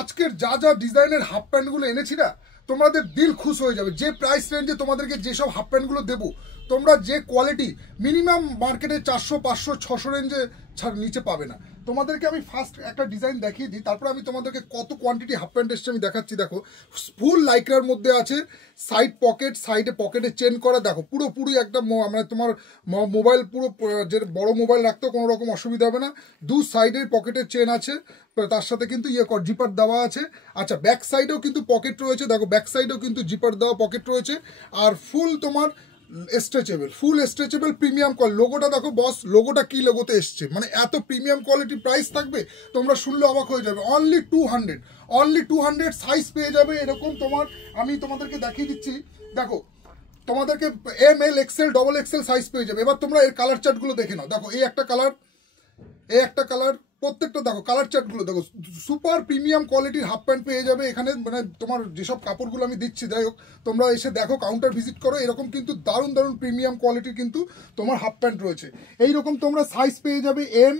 আজকের যা যা ডিজাইনের হাফ প্যান্টগুলো এনেছি না, তোমাদের দিল খুশ হয়ে যাবে। যে প্রাইস রেঞ্জে তোমাদেরকে যেসব হাফ প্যান্টগুলো দেবো, তোমরা যে কোয়ালিটি মিনিমাম মার্কেটে 400, 500, 600 রেঞ্জে ছাড় নিচে পাবে না। তোমাদেরকে আমি ফার্স্ট একটা ডিজাইন দেখিয়ে দিই, তারপর আমি তোমাদেরকে কত কোয়ান্টিটি হাফ প্যান্ট এসছে আমি দেখাচ্ছি। দেখো ফুল লাইক্রার মধ্যে আছে, সাইড পকেট, সাইডে পকেটে চেন করা। দেখো পুরোপুরি একটা মানে তোমার মোবাইল পুরো যে বড় মোবাইল রাখতেও কোনো রকম অসুবিধা হবে না। দু সাইডের পকেটে চেন আছে, তার সাথে কিন্তু জিপার দেওয়া আছে। আচ্ছা, ব্যাক সাইডেও কিন্তু পকেট রয়েছে। দেখো ব্যাক সাইডেও কিন্তু জিপার দেওয়া পকেট রয়েছে। আর ফুল তোমার স্ট্রেচেবল, ফুল স্ট্রেচেবল প্রিমিয়াম কোয়ালিটি। লোগোটা দেখো বস, লোগোটা কি লোগোতে এসছে, মানে এত প্রিমিয়াম কোয়ালিটি। প্রাইস থাকবে তোমরা শুনলে অবাক হয়ে যাবে, অনলি 200, অনলি 200। সাইজ পেয়ে যাবে এরকম তোমার, আমি তোমাদেরকে দেখিয়ে দিচ্ছি। দেখো তোমাদেরকে ML XL double XL size পেয়ে যাবে। এবার তোমরা এর কালার চার্টগুলো দেখে নাও। দেখো এই একটা কালার, এই একটা কালার, প্রত্যেকটা দেখো কালার চার্টগুলো দেখো। সুপার প্রিমিয়াম কোয়ালিটির হাফ প্যান্ট পেয়ে যাবে এখানে। মানে তোমার যেসব কাপড়গুলো আমি দিচ্ছি, যাই হোক তোমরা এসে দেখো, কাউন্টার ভিজিট করো। এরকম কিন্তু দারুণ দারুণ প্রিমিয়াম কোয়ালিটির কিন্তু তোমার হাফ প্যান্ট রয়েছে। এইরকম তোমরা সাইজ পেয়ে যাবে M,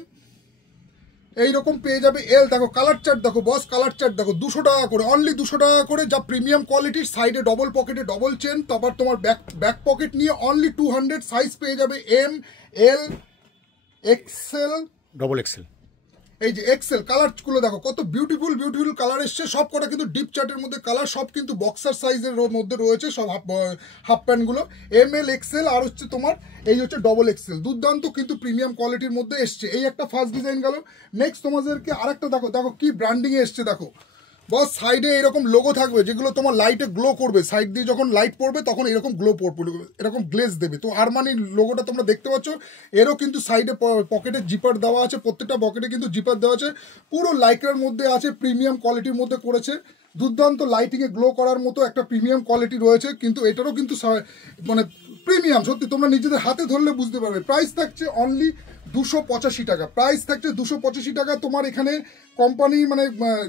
এইরকম পেয়ে যাবে L। দেখো কালার চার্ট দেখো বস, কালার চার্ট দেখো। 200 টাকা করে, অনলি 200 টাকা করে। যা প্রিমিয়াম কোয়ালিটির, সাইডে ডবল পকেটে ডবল চেন, তারপর তোমার ব্যাক পকেট নিয়ে অনলি 200। সাইজ পেয়ে যাবে M, L, XL, double XL. এই যে এক্সেল। কালারগুলো দেখো কত বিউটিফুল বিউটিফুল কালার এসছে। সব কটা কিন্তু ডিপ চার্টের মধ্যে কালার, সব কিন্তু বক্সার সাইজের মধ্যে রয়েছে সব হাফ প্যান্টগুলো। ML XL আর হচ্ছে তোমার এই হচ্ছে ডবল XL। দুর্দান্ত কিন্তু প্রিমিয়াম কোয়ালিটির মধ্যে এসছে। এই একটা ফার্স্ট ডিজাইন গেল। নেক্সট তোমাদেরকে আরেকটা দেখো, দেখো কি ব্র্যান্ডিং এসছে। দেখো বস সাইডে এরকম লোগো থাকবে, যেগুলো তোমার লাইটে গ্লো করবে। সাইড দিয়ে যখন লাইট পড়বে তখন এরকম গ্লো পড়বে, এরকম গ্লেজ দেবে। তো আরমানি লোগোটা তোমরা দেখতে পাচ্ছ। এরও কিন্তু সাইডে পকেটে জিপার দেওয়া আছে, প্রত্যেকটা পকেটে কিন্তু জিপার দেওয়া আছে। পুরো লাইক্রার মধ্যে আছে, প্রিমিয়াম কোয়ালিটির মধ্যে করেছে। দুর্দান্ত লাইটিংয়ে গ্লো করার মতো একটা প্রিমিয়াম কোয়ালিটি রয়েছে। কিন্তু এটারও কিন্তু মানে প্রিমিয়াম, সত্যি তোমরা নিজেদের হাতে ধরলে বুঝতে পারবে। প্রাইস থাকছে অনলি 285 টাকা। প্রাইস থাকছে 285 টাকা। তোমার এখানে কোম্পানি মানে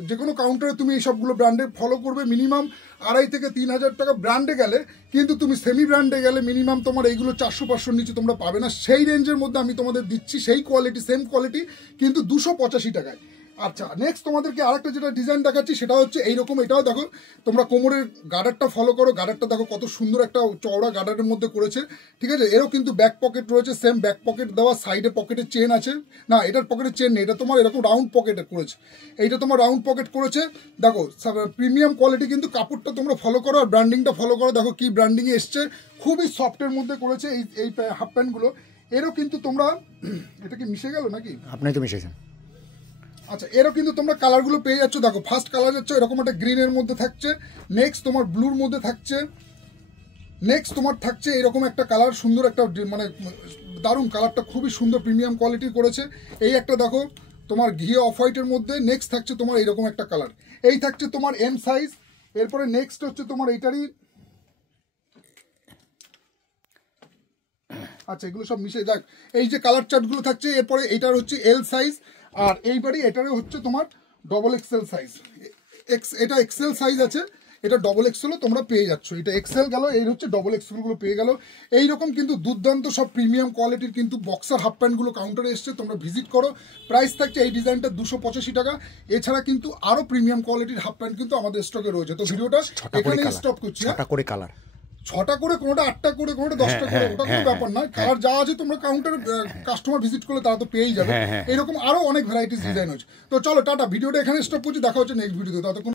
যে কোনো কাউন্টারে তুমি এই সবগুলো ব্র্যান্ডে ফলো করবে, মিনিমাম 2,500 থেকে 3,000 টাকা ব্র্যান্ডে গেলে। কিন্তু তুমি সেমি ব্র্যান্ডে গেলে মিনিমাম তোমার এইগুলো 400-500 নিচে তোমরা পাবে না। সেই রেঞ্জের মধ্যে আমি তোমাদের দিচ্ছি, সেই কোয়ালিটি, সেম কোয়ালিটি, কিন্তু 285 টাকায়। আচ্ছা, নেক্সট তোমাদেরকে আরেকটা যেটা ডিজাইন দেখাচ্ছি সেটা হচ্ছে এইরকম। এটাও দেখো তোমরা কোমরের গার্ডারটা ফলো করো। গার্ডারটা দেখো কত সুন্দর একটা চওড়া গার্ডারের মধ্যে করেছে, ঠিক আছে। এরও কিন্তু ব্যাক পকেট রয়েছে, সেম ব্যাক পকেট দেওয়া। সাইডে পকেটে চেন আছে, না এটার পকেটে চেন নেই, এটা তোমার এরকম রাউন্ড পকেটে করেছে। এইটা তোমার রাউন্ড পকেট করেছে। দেখো প্রিমিয়াম কোয়ালিটি কিন্তু। কাপড়টা তোমরা ফলো করো আর ব্র্যান্ডিংটা ফলো করো। দেখো কি ব্র্যান্ডিংয়ে এসছে, খুবই সফটের মধ্যে করেছে এই হাফ প্যান্টগুলো। এরও কিন্তু তোমরা, এটা কি মিশে গেল নাকি? আপনাই তো মিশাইছেন। আচ্ছা, এরও কিন্তু তোমরা কালারগুলো পেয়ে যাচ্ছ। দেখো ফার্স্ট কালার যাচ্ছে এরকম একটা গ্রিনের মধ্যে থাকছে, নেক্সট তোমার ব্লুর মধ্যে থাকছে, নেক্সট তোমার থাকছে এরকম একটা কালার, সুন্দর একটা মানে দারুণ কালারটা, খুবই সুন্দর প্রিমিয়াম কোয়ালিটি করেছে। এই একটা দেখো তোমার ঘিয়ে অফ হোয়াইটের মধ্যে। নেক্সট থাকছে তোমার এইরকম একটা কালার, এই থাকছে তোমার M সাইজ। এরপরে নেক্সট হচ্ছে তোমার এইটারই, আচ্ছা এগুলো সব মিশে যাক। এই যে কালার চার্টগুলো থাকছে, এরপরে এইটার হচ্ছে L সাইজ, আর এইবারই এটারও হচ্ছে তোমার ডবল XL সাইজ। এটা XL সাইজ আছে, এটা ডবল XLও তোমরা পেয়ে যাচ্ছ। এটা XL গেল, এই হচ্ছে ডবল XLগুলো পেয়ে গেল। এইরকম কিন্তু দুর্দান্ত সব প্রিমিয়াম কোয়ালিটির কিন্তু বক্সার হাফ প্যান্টগুলো কাউন্টারে এসছে, তোমরা ভিজিট করো। প্রাইস থাকছে এই ডিজাইনটা 285 টাকা। এছাড়া কিন্তু আরও প্রিমিয়াম কোয়ালিটির হাফ প্যান্ট কিন্তু আমাদের স্টকে রয়েছে। তো ভিডিওটা এখানে স্টপ করছি। 6টা করে কালার, 6টা করে, কোনোটা 8টা করে, কোনোটা 10টা করে, ওটা কোনো ব্যাপার না। কালার যা আছে তোমরা কাউন্টার কাস্টমার ভিজিট করলে তারা তো পেয়েই যাবে। এরকম আরো অনেক ভ্যারাইটিস ডিজাইন হচ্ছে। তো চলো টাটা, ভিডিওটা এখানে স্টপ করছি। দেখা হচ্ছে নেক্সট ভিডিওতে। ততক্ষণ